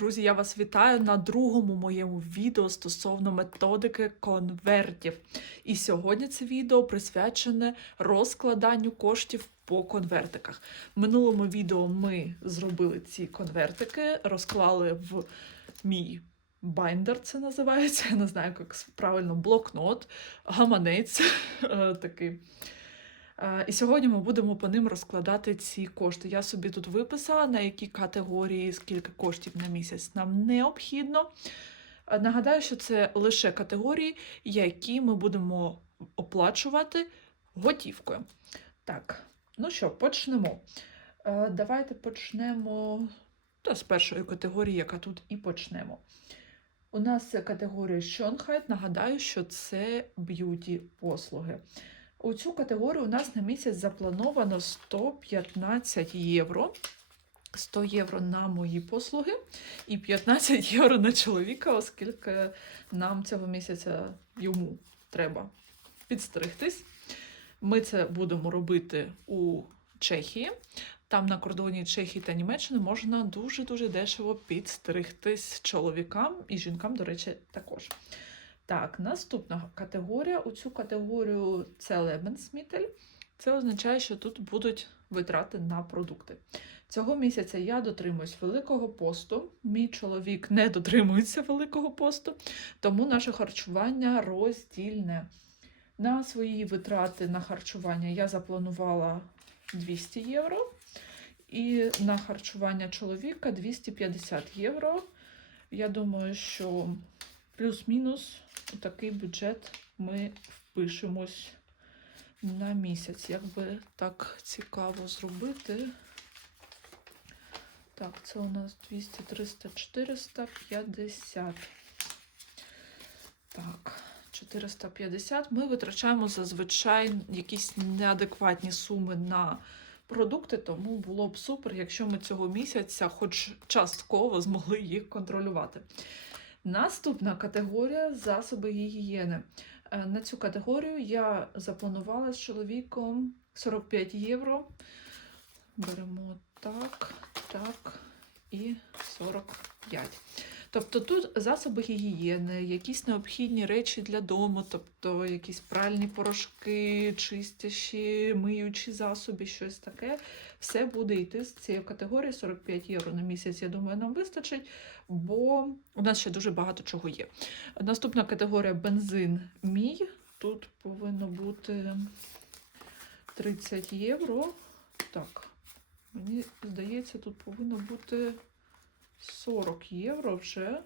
Друзі, я вас вітаю на другому моєму відео стосовно методики конвертів. І сьогодні це відео присвячене розкладанню коштів по конвертиках. В минулому відео ми зробили ці конвертики, розклали в мій байндер, це називається. Я не знаю, як правильно, блокнот, гаманець е, такий. Е, І сьогодні ми будемо по ним розкладати ці кошти. Я собі тут виписала, на які категорії, скільки коштів на місяць нам необхідно. Е, Нагадаю, що це лише категорії, які ми будемо оплачувати готівкою. Так, ну що, почнемо. Е, Давайте почнемо та з першої категорії, яка тут і почнемо. У нас це категорія Шонхайт. Нагадаю, що це б'юті послуги. У цю категорію у нас на місяць заплановано 115 євро. 100 євро на мої послуги і 15 євро на чоловіка, оскільки нам цього місяця йому треба підстригтись. Ми це будемо робити у Чехії. Там на кордоні Чехії та Німеччини можна дуже-дуже дешево підстригтись чоловікам і жінкам, до речі, також. Так, наступна категорія. У цю категорію це Lebensmittel. Це означає, що тут будуть витрати на продукти. Цього місяця я дотримуюсь Великого посту. Мій чоловік не дотримується Великого посту, тому наше харчування роздільне. На свої витрати на харчування я запланувала 200 євро. І на харчування чоловіка 250 євро. Я думаю, що плюс-мінус такий бюджет ми впишемось на місяць. Як би так цікаво зробити. Так, це у нас 200, 300, 450. Так, 450. Ми витрачаємо зазвичай якісь неадекватні суми на продукти, тому було б супер, якщо ми цього місяця хоч частково змогли їх контролювати. Наступна категорія засоби гігієни. Е, На цю категорію я запланувала з чоловіком 45 євро. Беремо так, так і 45. Тобто тут засоби гігієни, якісь необхідні речі для дому, тобто якісь пральні порошки, чистящі, миючі засоби, щось таке. Все буде йти з цієї категорії 45 євро на місяць. Я думаю, нам вистачить, бо у нас ще дуже багато чого є. Наступна категорія бензин мій. Тут повинно бути 30 євро. Так, мені здається, тут повинно бути 40 євро вже.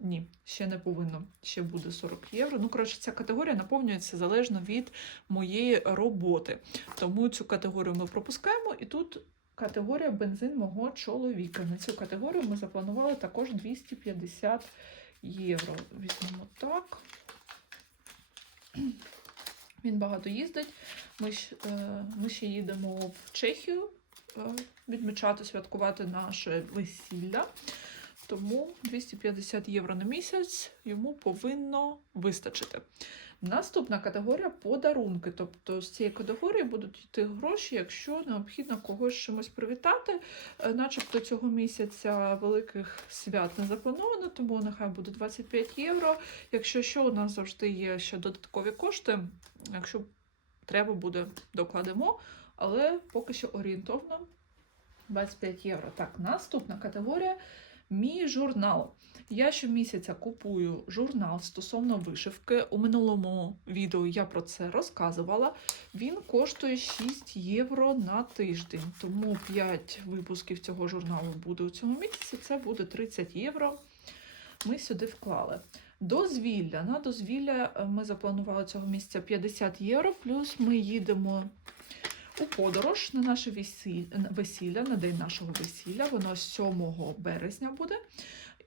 Ні, ще не повинно. Ще буде 40 євро. Ну, коротше, ця категорія наповнюється залежно від моєї роботи. Тому цю категорію ми пропускаємо, і тут категорія бензин мого чоловіка. На цю категорію ми запланували також 250 євро. Візьмемо так. Він багато їздить. Ми, е, ми ще їдемо в Чехію відмічати, святкувати наше весілля. Тому 250 євро на місяць йому повинно вистачити. Наступна категорія подарунки. Тобто з цієї категорії будуть йти гроші, якщо необхідно когось чимось привітати. Е, Начебто цього місяця великих свят не заплановано, тому нехай буде 25 євро. Якщо що, у нас завжди є ще додаткові кошти. Якщо треба буде, докладемо. Але поки що орієнтовно 25 євро. Так, наступна категорія мій журнал. Я щомісяця купую журнал стосовно вишивки. У минулому відео я про це розказувала. Він коштує 6 євро на тиждень, тому 5 випусків цього журналу буде у цьому місяці. Це буде 30 євро. Ми сюди вклали. Дозвілля. На дозвілля е, ми запланували цього місяця 50 євро, плюс ми їдемо у подорож на наше весілля, на день нашого весілля. Воно 7 березня буде.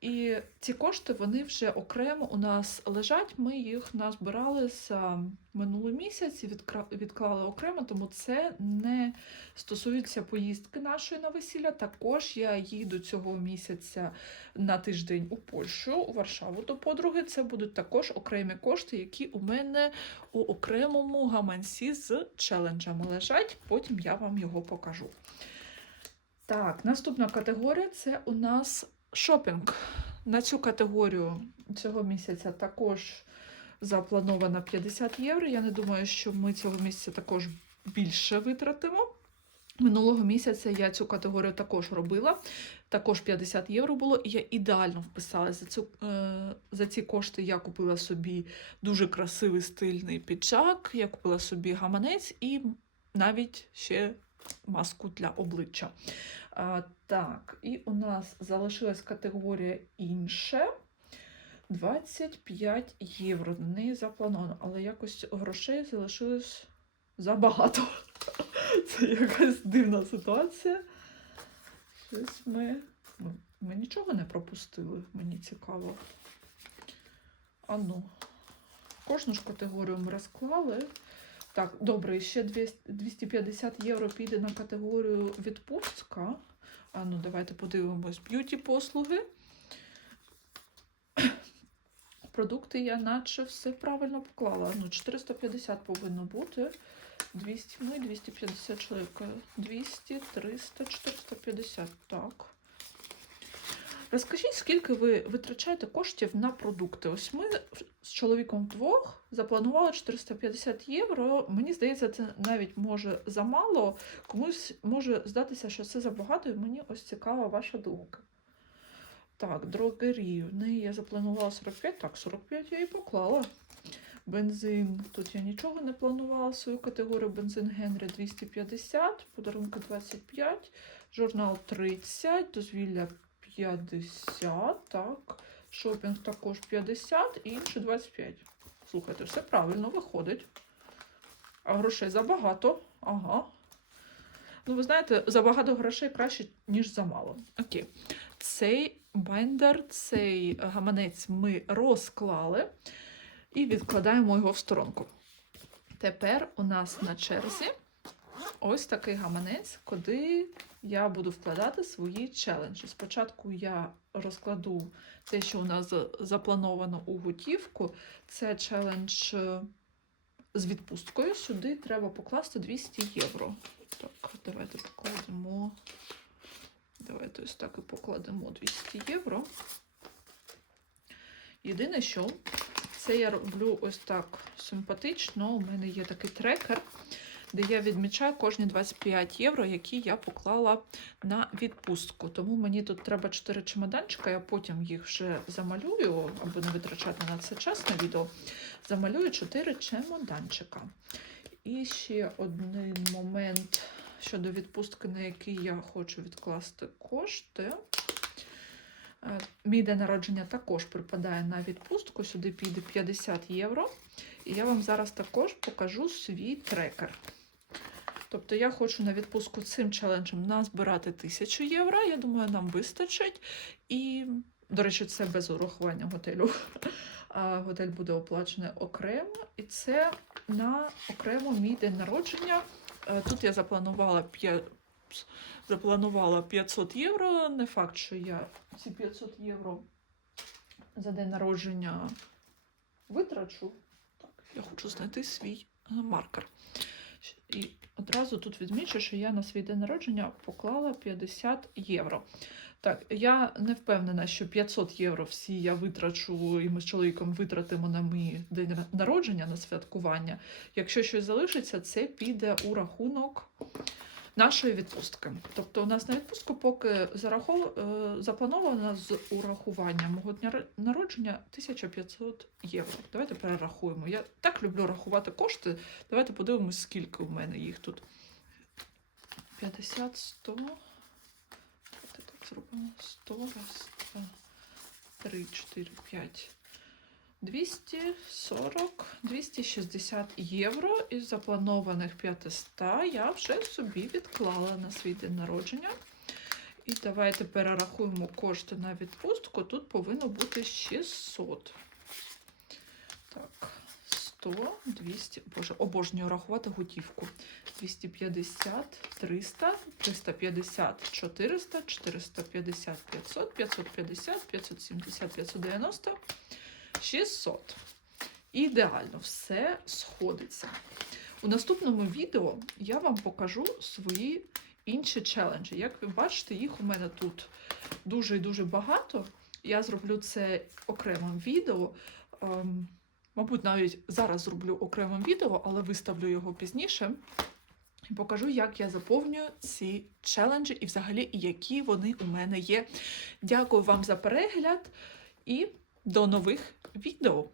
І ці кошти вони вже окремо у нас лежать. Ми їх назбирали за минулий місяць і відклали окремо, тому це не стосується поїздки нашої на весілля. Також я їду цього місяця на тиждень у Польщу, у Варшаву до подруги. Це будуть також окремі кошти, які у мене у окремому гаманці з челенджами лежать. Потім я вам його покажу. Так, наступна категорія це у нас шопінг. На цю категорію цього місяця також заплановано 50 євро. Я не думаю, що ми цього місяця також більше витратимо. Минулого місяця я цю категорію також робила. Також 50 євро було, і я ідеально вписалася. За, цю, е, за ці кошти я купила собі дуже красивий стильний піджак, я купила собі гаманець і навіть ще маску для обличчя. А, так, і у нас залишилась категорія інше. 25 євро. На неї заплановано, але якось грошей залишилось забагато. Це якась дивна ситуація. Щось ми. ми- Ми нічого не пропустили, мені цікаво. А ну, кожну ж категорію ми розклали. Так, добре, ще 250 євро піде на категорію відпустка. А ну, давайте подивимось б'юті послуги. Продукти я наче все правильно поклала. Ну, 450 повинно бути. 200 ми, 250 чоловік. 200, 300, 450. Так. Розкажіть, скільки ви витрачаєте коштів на продукти? Ось ми з чоловіком вдвох запланували 450 євро. Мені здається, це навіть може замало. Комусь може здатися, що це забагато, і мені ось цікава ваша думка. Так, дрогері. В неї я запланувала 45. Так, 45 я і поклала. Бензин. Тут я нічого не планувала свою категорію. Бензин Генрі 250, подарунки 25, журнал 30, дозвілля 50, так. Шопінг також 50 і інші 25. Слухайте, все правильно виходить. А грошей забагато. Ага. Ну, ви знаєте, забагато грошей краще, ніж замало. Окей. Цей бендер, цей гаманець ми розклали і відкладаємо його в сторонку. Тепер у нас на черзі ось такий гаманець, куди я буду вкладати свої челенджі. Спочатку я розкладу те, що у нас заплановано у готівку. Це челендж е, з відпусткою. Сюди треба покласти 200 євро. Так, давайте покладемо. Давайте ось так і покладемо 200 євро. Єдине, що це я роблю ось так симпатично. У мене є такий трекер, де я відмічаю кожні 25 євро, які я поклала на відпустку. Тому мені тут треба 4 чемоданчика, я потім їх вже замалюю, аби не витрачати на це час на відео. Замалюю 4 чемоданчика. І ще один момент щодо відпустки, на який я хочу відкласти кошти. Е, Мій день народження також припадає на відпустку, сюди піде 50 євро. І я вам зараз також покажу свій трекер. Тобто я хочу на відпустку цим челенджем назбирати 1000 євро. Я думаю, нам вистачить. І, до речі, це без урахування готелю. А готель буде оплачений окремо. І це на окремо мій день народження. Е, Тут я запланувала 5, запланувала 500 євро. Не факт, що я ці 500 євро за день народження витрачу. Так, я хочу знайти свій е, маркер. І одразу тут відмічу, що я на свій день народження поклала 50 євро. Так, я не впевнена, що 500 євро всі я витрачу, і ми з чоловіком витратимо на мій день народження на святкування. Якщо щось залишиться, це піде у рахунок нашої відпустки. Тобто у нас на відпустку поки зарахов... е, заплановано з урахуванням мого дня народження 1500 євро. Давайте перерахуємо. Я так люблю рахувати кошти. Давайте подивимось, скільки в мене їх тут. 50, 100. Давайте так зробимо. 100, раз, два, 3, 4, 5. 240, 260 євро із запланованих 500 я вже собі відклала на свій день народження. І давайте перерахуємо кошти на відпустку. Тут повинно бути 600. Так, 100, 200. Боже, обожнюю рахувати готівку. 250, 300, 350, 400, 450, 500, 550, 570, 590, 600. Ідеально, все сходиться. У наступному відео я вам покажу свої інші челенджі. Як ви бачите, їх у мене тут дуже і дуже багато. Я зроблю це окремим відео. Ем, мабуть, навіть зараз зроблю окремим відео, але виставлю його пізніше. І покажу, як я заповнюю ці челенджі і взагалі, які вони у мене є. Дякую вам за перегляд і до нових відео!